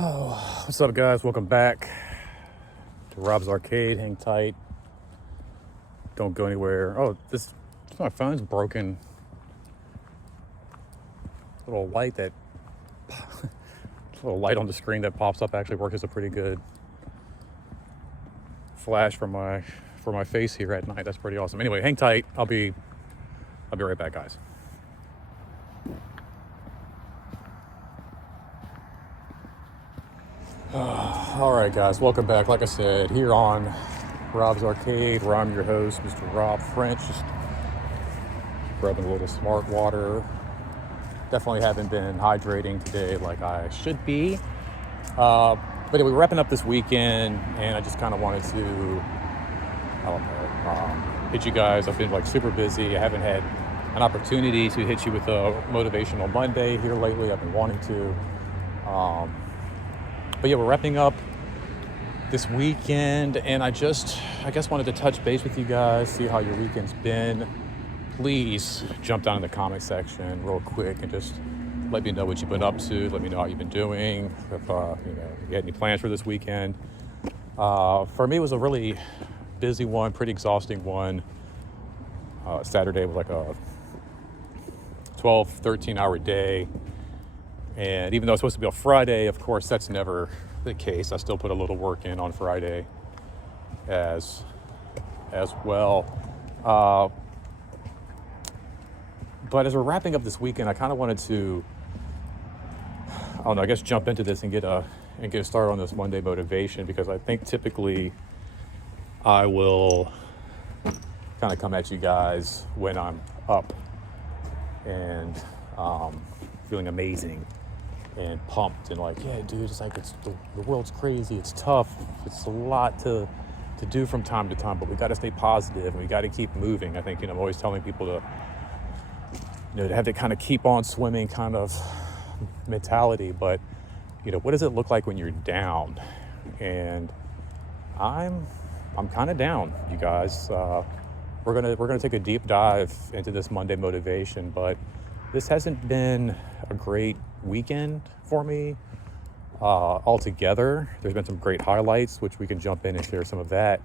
Oh, what's up, guys? Welcome back to Rob's Arcade. Hang tight. Don't go anywhere. Oh, my phone's broken. Little light that little light on the screen that pops up actually works as a pretty good flash for my face here at night. That's pretty awesome. Anyway, hang tight. I'll be right back, guys. All right, guys, welcome back. Like I said, here on Rob's Arcade, where I'm your host, Mr. Rob French. Just grabbing a little smart water. Definitely haven't been hydrating today like I should be. But anyway, we're wrapping up this weekend, and I just kind of wanted to, hit you guys. I've been super busy. I haven't had an opportunity to hit you with a Motivational Monday here lately. I've been wanting to. But yeah, we're wrapping up this weekend, and I guess wanted to touch base with you guys, see how your weekend's been. Please jump down in the comment section real quick and just let me know what you've been up to. Let me know how you've been doing. If you had any plans for this weekend. For me, it was a really busy one, pretty exhausting one. Saturday was like a 12, 13-hour day. And even though it's supposed to be a Friday, of course, that's never the case. I still put a little work in on Friday as well. But as we're wrapping up this weekend, I kind of wanted to, jump into this and get a start on this Monday motivation, because I think typically I will kind of come at you guys when I'm up and feeling amazing and pumped and yeah, dude, it's the world's crazy, it's tough, it's a lot to do from time to time, but we got to stay positive and we got to keep moving. I think, I'm always telling people to have to kind of keep on swimming kind of mentality, but what does it look like when you're down? And I'm kind of down, you guys. We're gonna take a deep dive into this Monday motivation, but this hasn't been a great weekend for me altogether. There's been some great highlights, which we can jump in and share some of that.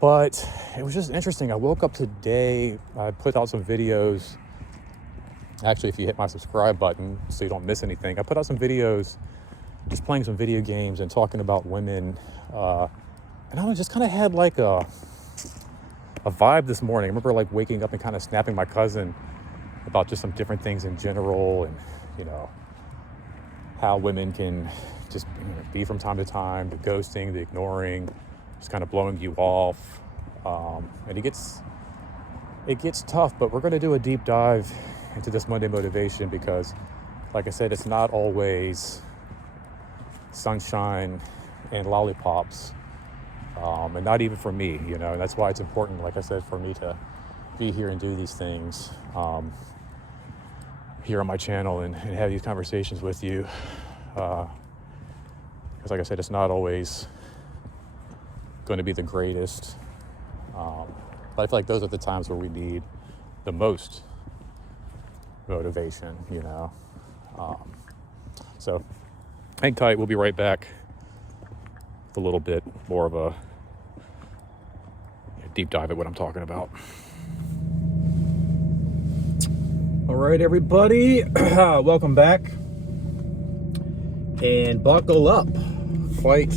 But it was just interesting. I woke up today, I put out some videos. Actually, if you hit my subscribe button so you don't miss anything, I put out some videos just playing some video games and talking about women. And I just kind of had a vibe this morning. I remember waking up and kind of snapping my cousin about just some different things in general, and how women can just be from time to time, the ghosting, the ignoring, just kind of blowing you off. And it gets tough, but we're going to do a deep dive into this Monday motivation because, like I said, it's not always sunshine and lollipops, and not even for me, and that's why it's important, like I said, for me to be here and do these things here on my channel and have these conversations with you, because like I said, it's not always going to be the greatest, but I feel like those are the times where we need the most motivation, so hang tight. We'll be right back with a little bit more of a deep dive at what I'm talking about. All right, everybody, welcome back, and buckle up, quite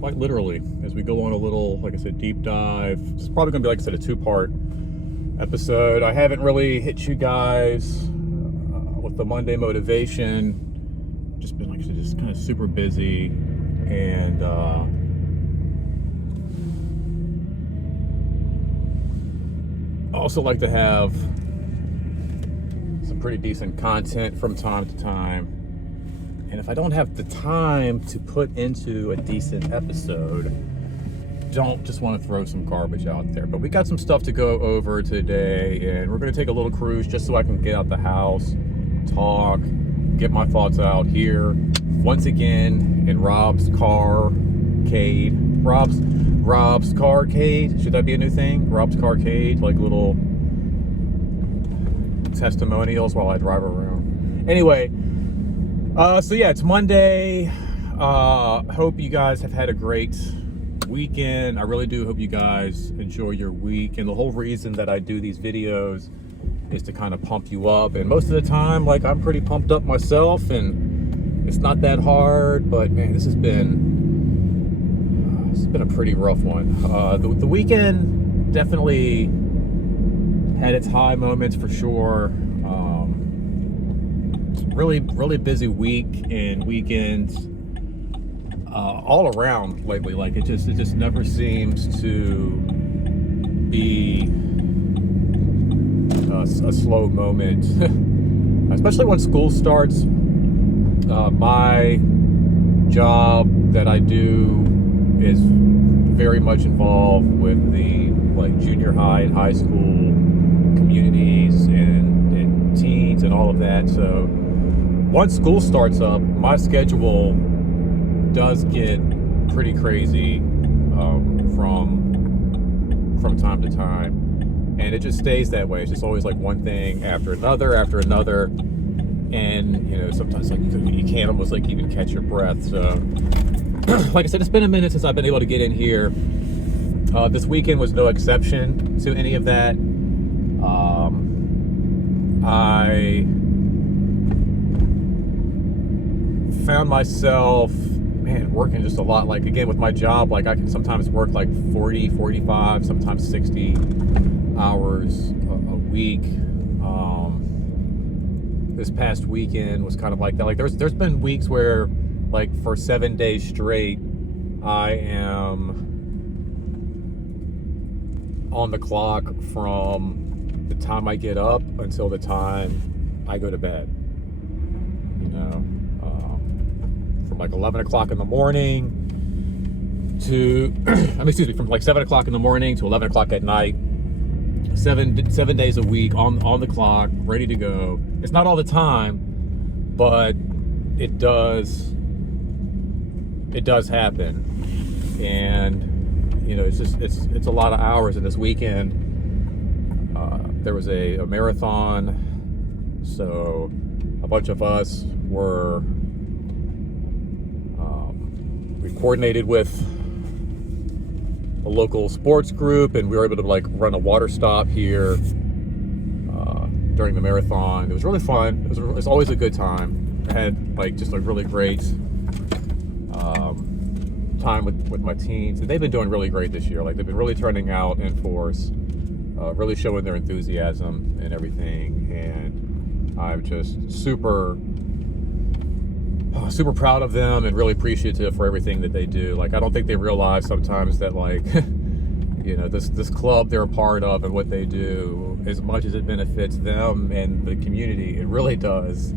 literally, as we go on a little, like I said, deep dive. It's probably gonna be, like I said, a 2-part episode. I haven't really hit you guys with the Monday motivation. Just been, like I said, just kind of super busy, and I also like to have some pretty decent content from time to time. And if I don't have the time to put into a decent episode, don't just want to throw some garbage out there. But we got some stuff to go over today, and we're going to take a little cruise just so I can get out the house, talk, get my thoughts out here once again in Rob's Carcade. Rob's Carcade. Should that be a new thing? Rob's Carcade, like little testimonials while I drive around. Anyway, So yeah, it's Monday. Hope you guys have had a great weekend. I really do hope you guys enjoy your week. And the whole reason that I do these videos is to kind of pump you up. And most of the time, like, I'm pretty pumped up myself, and it's not that hard. But man, this has been a pretty rough one. The weekend definitely had its high moments for sure. Really busy week and weekends all around lately. Like it just never seems to be a slow moment, especially when school starts. My job that I do is very much involved with the junior high and high school communities and teens and all of that. So once school starts up, my schedule does get pretty crazy from time to time, and it just stays that way. It's just always like one thing after another, and sometimes like you can't almost like even catch your breath. So like I said, it's been a minute since I've been able to get in here. This weekend was no exception to any of that. I found myself, working just a lot. Like, again, with my job, like I can sometimes work like 40, 45, sometimes 60 hours a week. This past weekend was kind of like that. Like there's been weeks where, like, for 7 days straight, I am on the clock from the time I get up until the time I go to bed. From like 11 o'clock in the morning to, from like 7 o'clock in the morning to 11 o'clock at night. Seven days a week on the clock, ready to go. It's not all the time, but it does happen. And it's a lot of hours. In this weekend there was a marathon, so a bunch of us were we coordinated with a local sports group, and we were able to like run a water stop here during the marathon. It was really fun. It's always a good time. I had like just a really great time with my teens, and they've been doing really great this year. Like, they've been really turning out in force, really showing their enthusiasm and everything, and I'm just super proud of them and really appreciative for everything that they do. Like, I don't think they realize sometimes that, like, this club they're a part of and what they do, as much as it benefits them and the community, it really does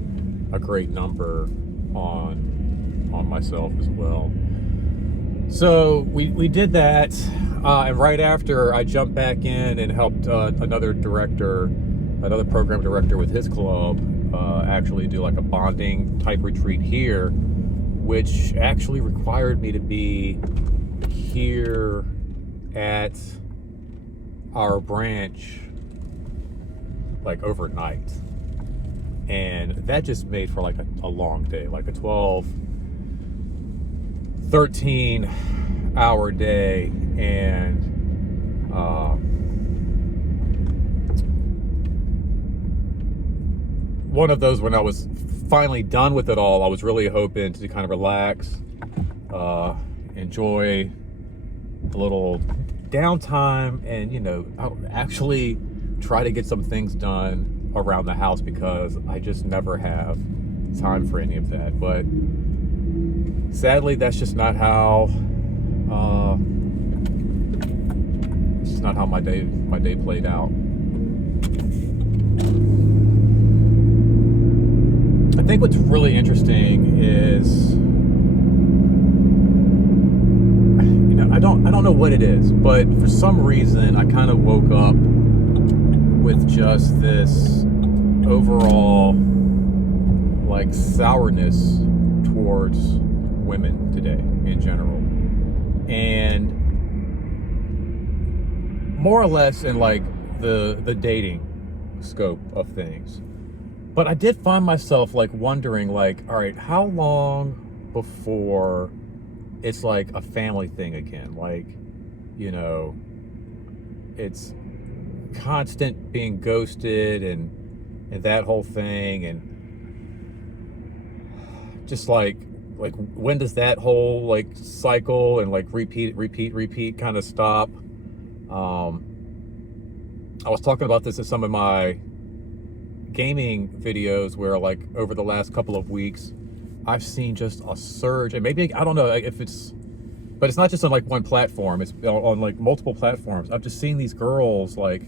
a great number on myself as well. So we did that, and right after, I jumped back in and helped another program director with his club actually do like a bonding type retreat here, which actually required me to be here at our branch like overnight, and that just made for like a long day, like a 13 hour day. And one of those, when I was finally done with it all, I was really hoping to kind of relax, enjoy a little downtime, and I'll actually try to get some things done around the house, because I just never have time for any of that. But sadly, that's just not how my day played out. I think what's really interesting is, I don't know what it is, but for some reason I kind of woke up with just this overall like sourness towards women today in general, and more or less in like the dating scope of things. But I did find myself like wondering, like, all right, how long before it's like a family thing again? Like, you know, it's constant being ghosted and that whole thing, and just like when does that whole like cycle and like repeat kind of stop? I was talking about this in some of my gaming videos where like over the last couple of weeks I've seen just a surge, and maybe I don't know if it's, but it's not just on like one platform, it's on like multiple platforms. I've just seen these girls like,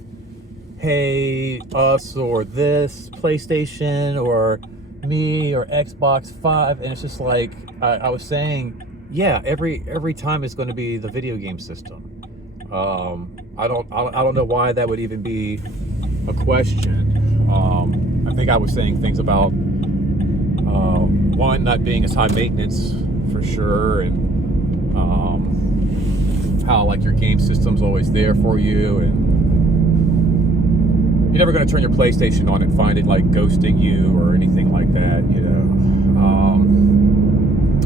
hey, us or this PlayStation or me or Xbox 5, and it's just like I was saying, yeah, every time it's going to be the video game system. I don't know why that would even be a question. I think I was saying things about one, not being as high maintenance for sure, and how like your game system's always there for you, and you're never going to turn your PlayStation on and find it like ghosting you or anything like that, you know.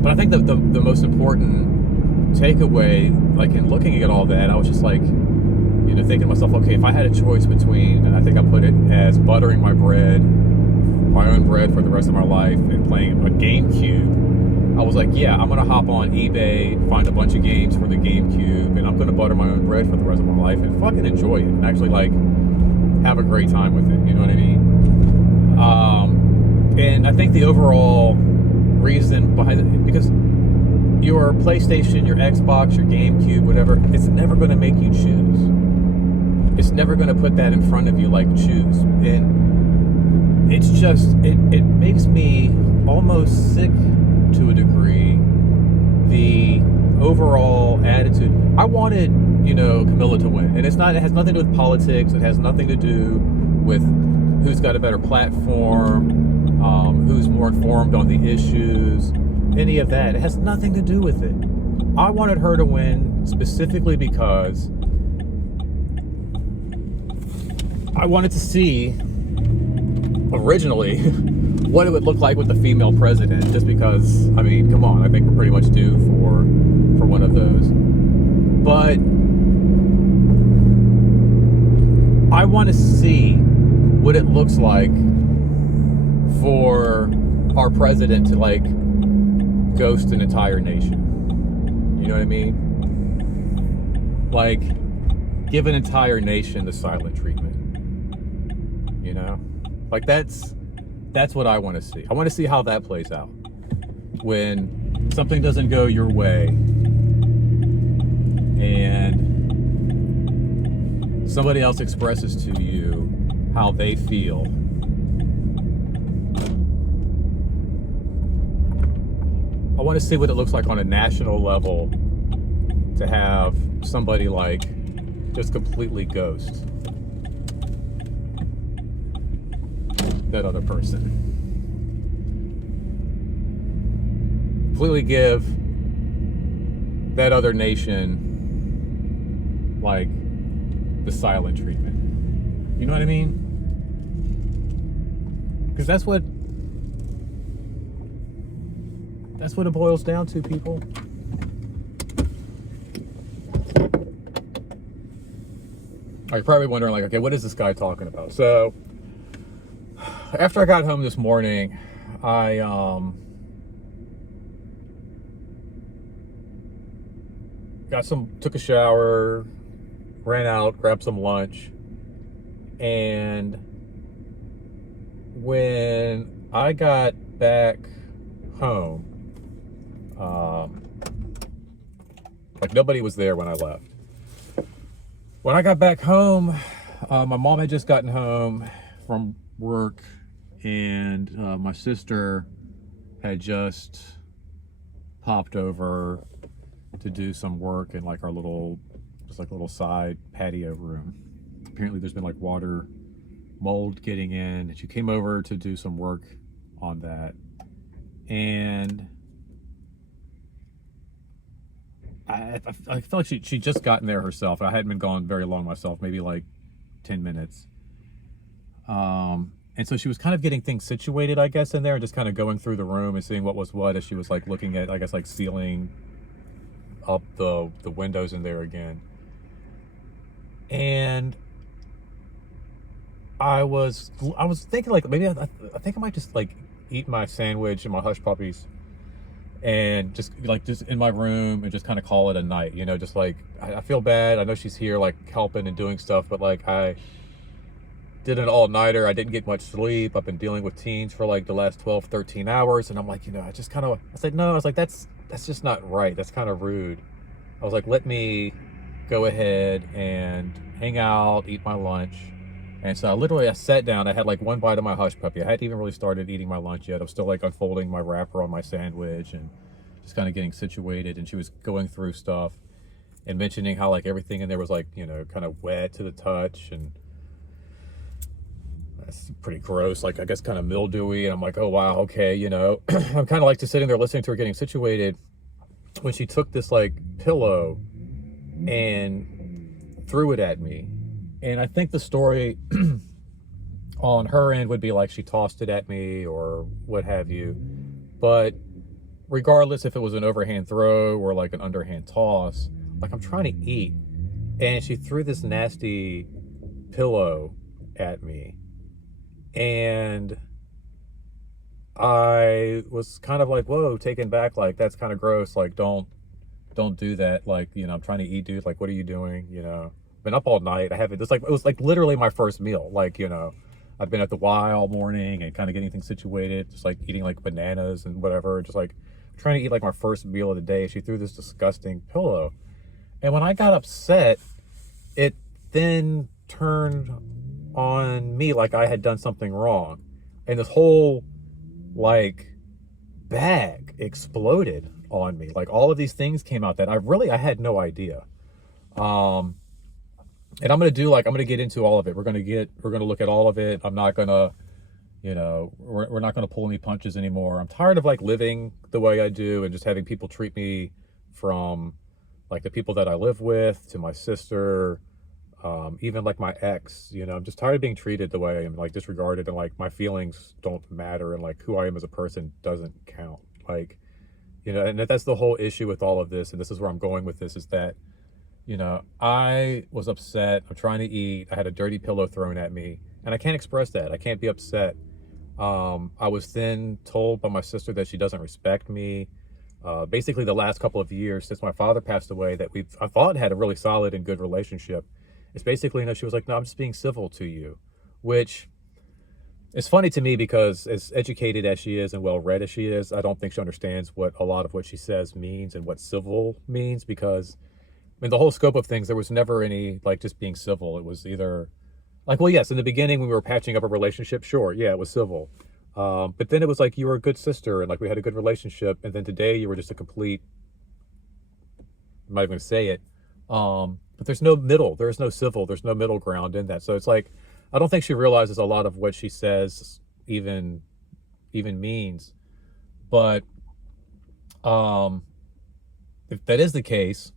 But I think the most important takeaway, like in looking at all that, I was just like, you know, thinking to myself, okay, if I had a choice between, and I think I put it as buttering my own bread for the rest of my life, and playing a GameCube, I was like, yeah, I'm gonna hop on eBay, find a bunch of games for the GameCube, and I'm gonna butter my own bread for the rest of my life and fucking enjoy it and actually like have a great time with it. You know what I mean? And I think the overall reason behind it, because your PlayStation, your Xbox, your GameCube, whatever, it's never going to make you choose. It's never going to put that in front of you like choose. And it's just, it makes me almost sick to a degree, the overall attitude. I wanted, you know, Camilla to win. And it has nothing to do with politics. It has nothing to do with who's got a better platform, who's more informed on the issues, any of that. It has nothing to do with it. I wanted her to win specifically because I wanted to see originally what it would look like with the female president, just because, I mean, come on, I think we're pretty much due for one of those. But I want to see what it looks like for our president to like ghost an entire nation. You know what I mean? Like, give an entire nation the silent treatment. You know? Like, that's what I want to see. I want to see how that plays out. When something doesn't go your way and somebody else expresses to you how they feel, I want to see what it looks like on a national level to have somebody like just completely ghost that other person. Completely give that other nation like the silent treatment. You know what I mean? Because that's what it boils down to, people. You're probably wondering, like, okay, what is this guy talking about? So, after I got home this morning, I took a shower, ran out, grabbed some lunch, and when I got back home, like nobody was there when I left. When I got back home, my mom had just gotten home from work, and my sister had just popped over to do some work in like our little side patio room. Apparently there's been like water mold getting in, and she came over to do some work on that. And I felt like she just gotten there herself. I hadn't been gone very long myself, maybe like 10 minutes. And And so she was kind of getting things situated, I guess, in there, and just kind of going through the room and seeing what was what as she was like looking at, I guess, like sealing up the windows in there again. And I was thinking like maybe I think I might just like eat my sandwich and my hush puppies and just in my room and just kind of call it a night, just like I feel bad. I know she's here like helping and doing stuff, but like I did an all-nighter. I didn't get much sleep. I've been dealing with teens for like the last 12, 13 hours. And I'm like, I said, no, I was like, that's just not right. That's kind of rude. I was like, let me go ahead and hang out, eat my lunch. And so I sat down. I had like one bite of my hush puppy. I hadn't even really started eating my lunch yet. I was still like unfolding my wrapper on my sandwich and just kind of getting situated. And she was going through stuff and mentioning how like everything in there was like, kind of wet to the touch, and that's pretty gross, like I guess kind of mildewy. And I'm like, oh wow, okay, I'm kind of like just sitting there listening to her getting situated when she took this like pillow and threw it at me. And I think the story on her end would be like she tossed it at me or what have you. But regardless if it was an overhand throw or like an underhand toss, like I'm trying to eat and she threw this nasty pillow at me. And I was kind of like, whoa, taken back, like that's kind of gross, like don't do that, like, I'm trying to eat, dude, like what are you doing? Been up all night. I haven't, it was like literally my first meal, like, I've been at the Y all morning and kind of getting things situated, just like eating like bananas and whatever, just like trying to eat like my first meal of the day. She threw this disgusting pillow, and when I got upset, it then turned on me like I had done something wrong, and this whole like bag exploded on me. Like all of these things came out that I had no idea. And I'm gonna get into all of it. We're gonna look at all of it. I'm not gonna, we're not gonna pull any punches anymore. I'm tired of like living the way I do and just having people treat me, from like the people that I live with to my sister, even like my ex. I'm just tired of being treated the way I am, like disregarded, and like my feelings don't matter, and like who I am as a person doesn't count. Like, and that's the whole issue with all of this. And this is where I'm going with this, is that, I was upset. I'm trying to eat. I had a dirty pillow thrown at me, and I can't express that. I can't be upset. I was then told by my sister that she doesn't respect me. Basically, the last couple of years since my father passed away, that I thought had a really solid and good relationship. It's basically, she was like, no, I'm just being civil to you, which is funny to me because as educated as she is and well-read as she is, I don't think she understands what a lot of what she says means and what civil means, because the whole scope of things, there was never any like just being civil. It was either like, well, yes, in the beginning when we were patching up a relationship, sure, yeah, it was civil. But then it was like you were a good sister and like we had a good relationship, and then today you were just a complete, I'm not even gonna say it. But there's no middle. There's no civil. There's no middle ground in that. So it's like, I don't think she realizes a lot of what she says even means. But if that is the case,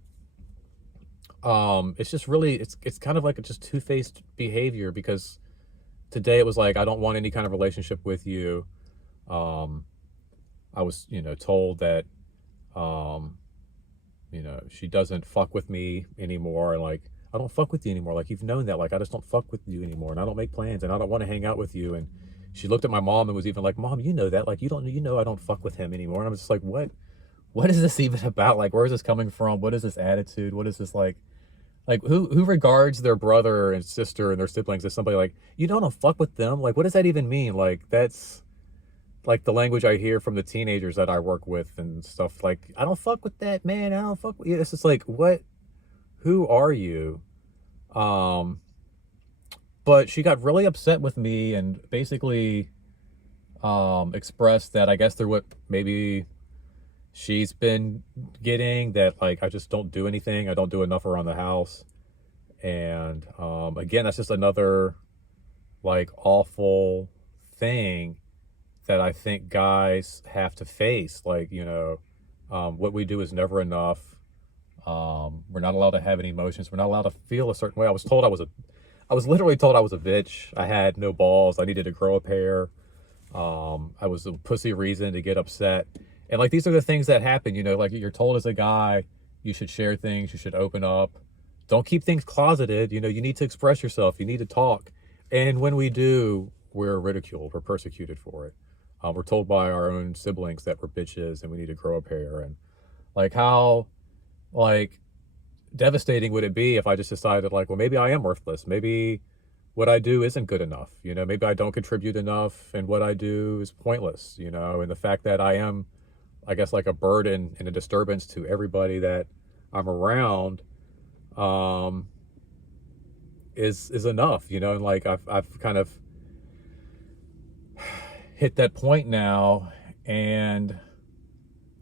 it's just really, it's kind of like just two-faced behavior, because today it was like, I don't want any kind of relationship with you. I was, told that, she doesn't fuck with me anymore. And like, I don't fuck with you anymore. Like, you've known that, like, I just don't fuck with you anymore. And I don't make plans and I don't want to hang out with you. And she looked at my mom and was even like, Mom, you know that, like, I don't fuck with him anymore. And I'm just like, what is this even about? Like, where is this coming from? What is this attitude? What is this like who regards their brother and sister and their siblings as somebody like, you don't fuck with them? Like, what does that even mean? Like, that's like the language I hear from the teenagers that I work with and stuff. Like, I don't fuck with that, man. I don't fuck with you. It's just like, who are you? But she got really upset with me and basically expressed that I guess they're what maybe she's been getting, that like I just don't do anything. I don't do enough around the house. And again, that's just another like awful thing that I think guys have to face. Like, what we do is never enough. We're not allowed to have any emotions. We're not allowed to feel a certain way. I was told I was literally told I was a bitch. I had no balls. I needed to grow a pair. I was a pussy reason to get upset. And like, these are the things that happen, you know, like you're told as a guy, you should share things, you should open up. Don't keep things closeted. You know, you need to express yourself. You need to talk. And when we do, we're ridiculed. We're persecuted for it. We're told by our own siblings that we're bitches and we need to grow a pair. And like, how, like, devastating would it be if I just decided, like, well, maybe I am worthless. Maybe what I do isn't good enough. You know, maybe I don't contribute enough and what I do is pointless, you know, and the fact that I am, I guess, like a burden and a disturbance to everybody that I'm around, is enough, you know. And like, I've kind of hit that point now, and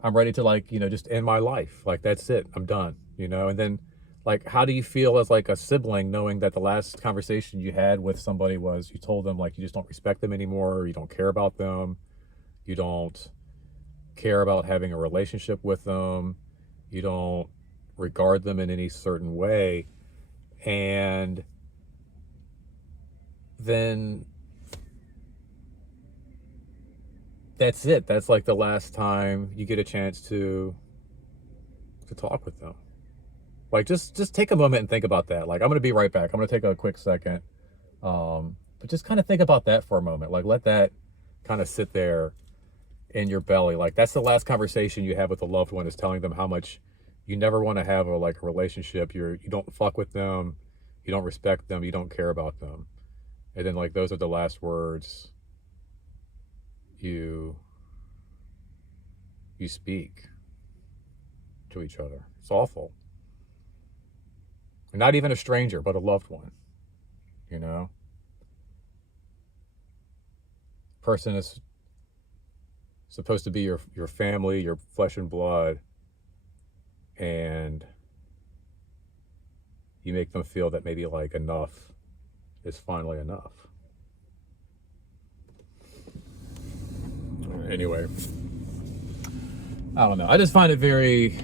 I'm ready to, like, you know, just end my life. Like, that's it. I'm done, you know. And then, like, how do you feel as like a sibling knowing that the last conversation you had with somebody was you told them like you just don't respect them anymore, you don't care about them, you don't care about having a relationship with them, you don't regard them in any certain way, and then that's it. That's like the last time you get a chance to talk with them. Like, just take a moment and think about that. Like, I'm gonna be right back. I'm gonna take a quick second, but just kind of think about that for a moment. Like, let that kind of sit there in your belly. Like, that's the last conversation you have with a loved one, is telling them how much you never want to have a like a relationship. You don't fuck with them, you don't respect them, you don't care about them, and then like those are the last words you speak to each other. It's awful. Not even a stranger, but a loved one, you know. Person is supposed to be your family, your flesh and blood, and you make them feel that maybe like enough is finally enough. Anyway, I don't know. I just find it very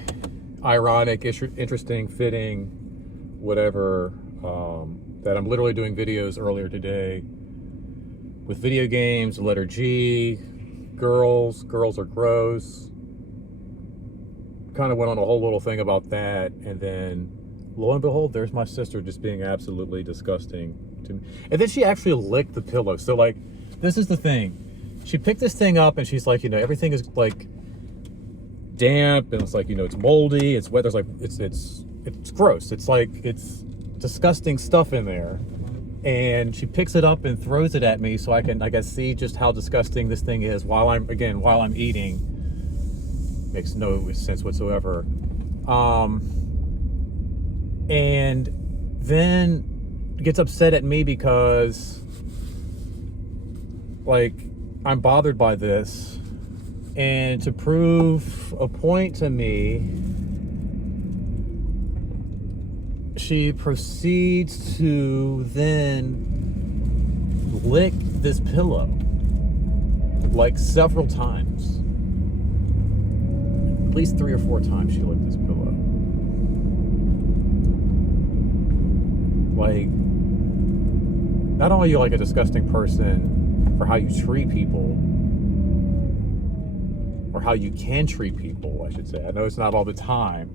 ironic, interesting, fitting, whatever, that I'm literally doing videos earlier today with video games, the letter G, girls are gross. Kind of went on a whole little thing about that, and then lo and behold, there's my sister just being absolutely disgusting to me. And then she actually licked the pillow. So like, this is the thing. She picked this thing up and she's like, you know, everything is like damp and it's like, you know, it's moldy, it's wet, there's like, it's gross. It's like, it's disgusting stuff in there. And she picks it up and throws it at me so I can, I guess, see just how disgusting this thing is while I'm eating. Makes no sense whatsoever. And then gets upset at me because, like, I'm bothered by this, and to prove a point to me, she proceeds to then lick this pillow like several times. At least 3 or 4 times she licked this pillow. Like, not only are you like a disgusting person for how you treat people, or how you can treat people, I should say. I know it's not all the time,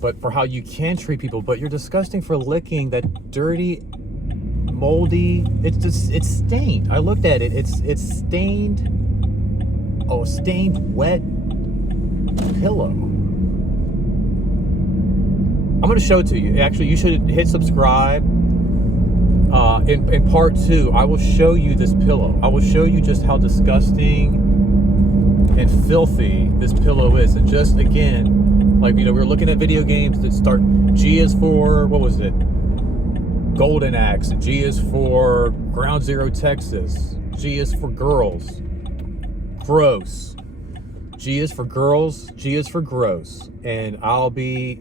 but for how you can treat people, but you're disgusting for licking that dirty, moldy, it's stained. I looked at it, it's stained, stained wet pillow. I'm gonna show it to you. Actually, you should hit subscribe. In part 2, I will show you this pillow. I will show you just how disgusting and filthy this pillow is. And just, again, like, you know, we were looking at video games that start, G is for, what was it? Golden Axe. G is for Ground Zero Texas. G is for girls. Gross. G is for girls. G is for gross. And I'll be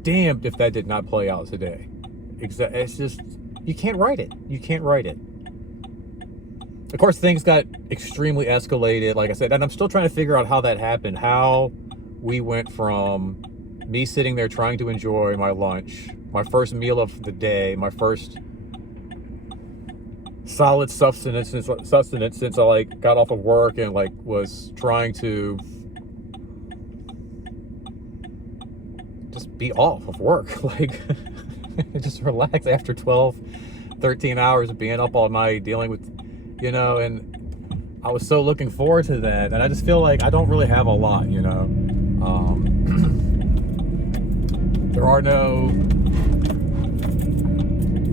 damned if that did not play out today. It's just, you can't write it. You can't write it. Of course, things got extremely escalated, like I said, and I'm still trying to figure out how that happened. How we went from me sitting there trying to enjoy my lunch my first meal of the day, my first solid sustenance since I like got off of work and like was trying to just be off of work, like just relax after 12, 13 hours of being up all night dealing with, and I was so looking forward to that, and I just feel like I don't really have a lot, there are no,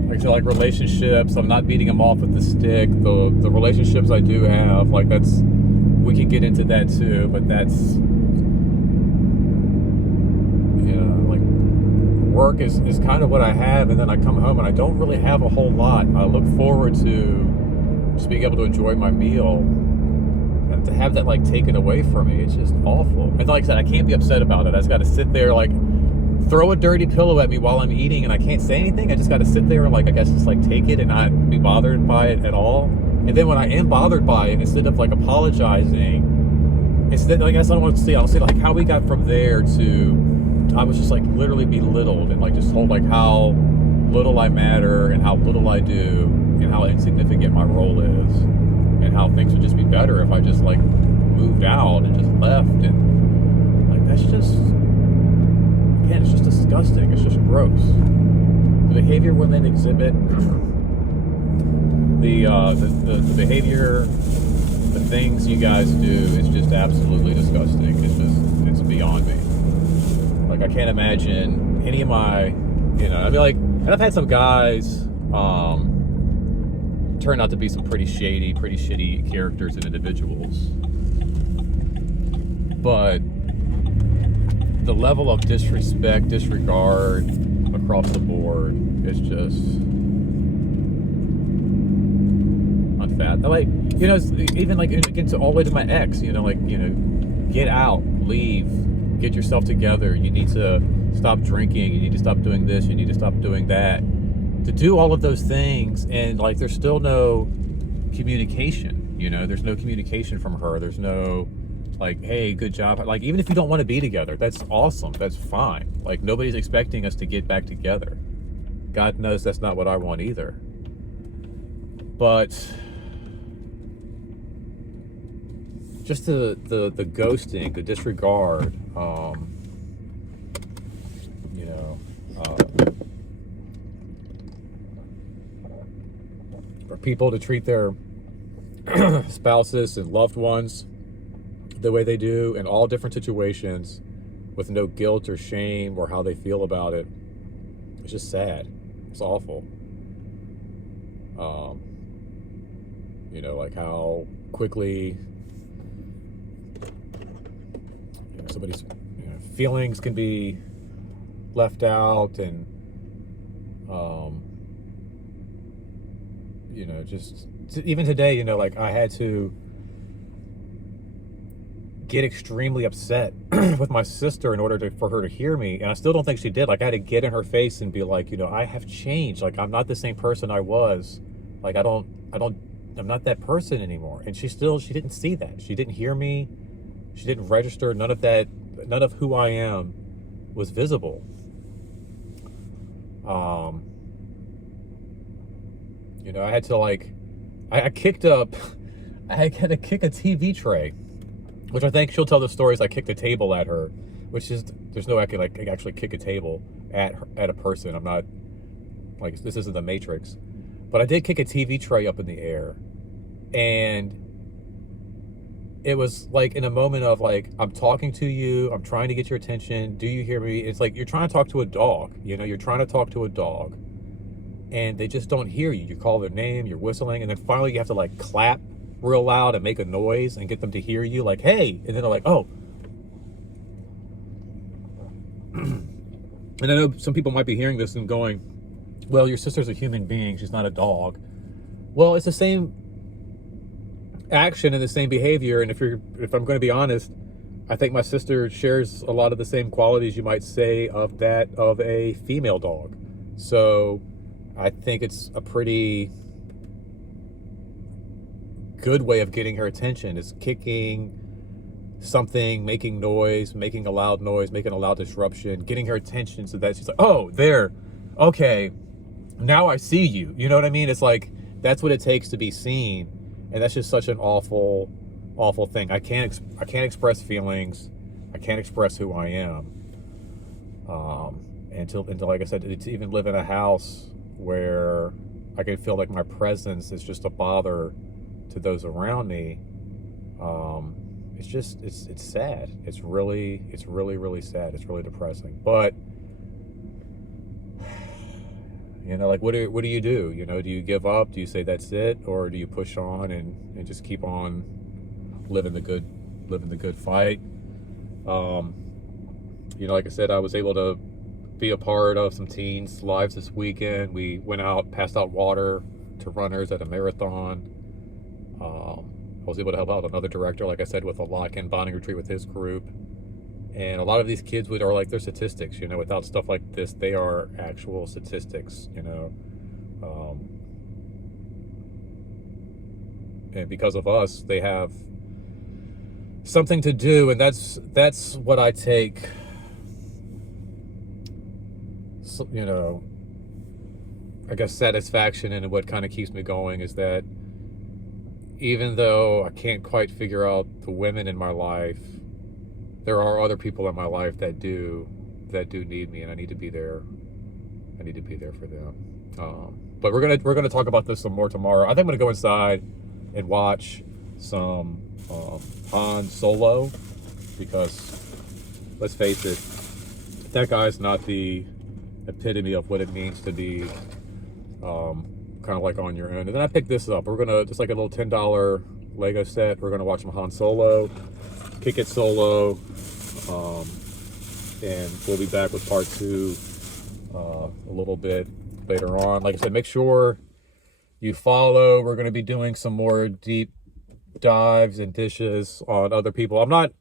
like I said, like relationships. I'm not beating them off with the stick. The relationships I do have, like we can get into that too, but that's, like work is kind of what I have, and then I come home and I don't really have a whole lot. I look forward to just being able to enjoy my meal, and to have that like taken away from me, it's just awful. And like I said, I can't be upset about it. I just got to sit there, like throw a dirty pillow at me while I'm eating, and I can't say anything. I just got to sit there and like, I guess, just like take it and not be bothered by it at all. And then when I am bothered by it, instead of like apologizing, instead, like, I guess I want to see, I'll see like how we got from there to, I was just like literally belittled and like just told like how little I matter and how little I do and how insignificant my role is, and how things would just be better if I just like moved out and just left. And like, that's just, again, it's just disgusting. It's just gross. The behavior women exhibit, the behavior, the things you guys do is just absolutely disgusting. It's beyond me. Like, I can't imagine any of my, I mean, like, and I've had some guys turn out to be some pretty shady, pretty shitty characters and individuals, but the level of disrespect, disregard across the board is just unfathomable. Like, even like into all the way to my ex, get out, leave, get yourself together. You need to stop drinking. You need to stop doing this. You need to stop doing that. To do all of those things, and like, there's still no communication. There's no communication from her. There's no, like, hey, good job. Like, even if you don't want to be together, that's awesome. That's fine. Like, nobody's expecting us to get back together. God knows that's not what I want either. But just the ghosting, the disregard, for people to treat their spouses and loved ones the way they do in all different situations, with no guilt or shame or how they feel about it. It's just sad. It's awful. Like how quickly somebody's feelings can be left out, and just even today, like, I had to get extremely upset with my sister in order for her to hear me, and I still don't think she did. Like, I had to get in her face and be like, I have changed. Like, I'm not the same person I was. Like, I'm not that person anymore. And she didn't see that. She didn't hear me. She didn't register. None of that, none of who I am was visible. I had to I kicked up, I had to kick a TV tray, which I think she'll tell the stories. I kicked a table at her, which is, there's no way I could actually kick a table at a person. I'm not, like, this isn't the Matrix, but I did kick a TV tray up in the air, and it was like in a moment of like, I'm talking to you, I'm trying to get your attention. Do you hear me? It's like you're trying to talk to a dog. You're trying to talk to a dog, and they just don't hear you. You call their name, you're whistling, and then finally you have to like clap real loud and make a noise and get them to hear you, like, hey, and then they're like, oh. And I know some people might be hearing this and going, well, your sister's a human being, she's not a dog. Well, it's the same action and the same behavior, and if I'm going to be honest, I think my sister shares a lot of the same qualities, you might say, of that of a female dog. So I think it's a pretty good way of getting her attention, is kicking something, making noise, making a loud noise, making a loud disruption, getting her attention so that she's like, oh, there, okay, now I see you. You know what I mean? It's like, that's what it takes to be seen. And that's just such an awful, awful thing. I can't express feelings. I can't express who I am. Until like I said, to even live in a house where I can feel like my presence is just a bother to those around me. It's sad. It's really, really sad. It's really depressing. But like, what do you do? Do you give up? Do you say that's it, or do you push on and just keep on living the good fight? Like I said, I was able to be a part of some teens' lives this weekend. We went out, passed out water to runners at a marathon. I was able to help out another director, like I said, with a lock-in bonding retreat with his group. And a lot of these kids are like, they're statistics, without stuff like this, they are actual statistics, and because of us, they have something to do. And that's what I take, I guess, satisfaction in, and what kind of keeps me going is that even though I can't quite figure out the women in my life, there are other people in my life that do need me, and I need to be there. I need to be there for them. But we're gonna talk about this some more tomorrow. I think I'm gonna go inside and watch some Han Solo, because let's face it, that guy's not the epitome of what it means to be kind of like on your own. And then I picked this up. We're gonna, just like a little $10 Lego set, we're gonna watch some Han Solo, kick it solo, and we'll be back with part 2 a little bit later on. Like I said, make sure you follow. We're going to be doing some more deep dives and dishes on other people. I'm not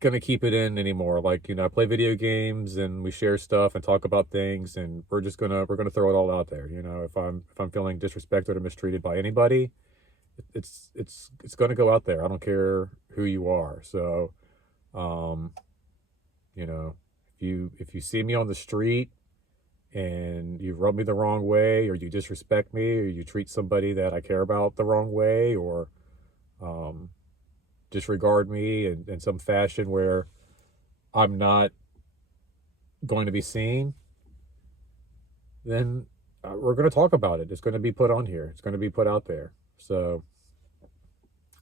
going to keep it in anymore. Like, I play video games and we share stuff and talk about things, and we're going to throw it all out there. If I'm feeling disrespected or mistreated by anybody, it's going to go out there. I don't care who you are. So, if you see me on the street and you rub me the wrong way, or you disrespect me, or you treat somebody that I care about the wrong way, or disregard me in some fashion where I'm not going to be seen, then we're going to talk about it. It's going to be put on here. It's going to be put out there. So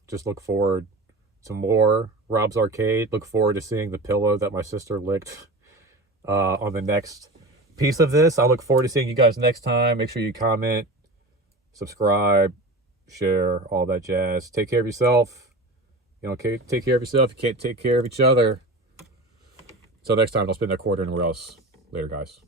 just look forward to more Rob's Arcade. Look forward to seeing the pillow that my sister licked on the next piece of this. I look forward to seeing you guys next time. Make sure you comment, subscribe, share, all that jazz. Take care of yourself. Take care of yourself. You can't take care of each other. Until next time, don't spend that quarter anywhere else. Later, guys.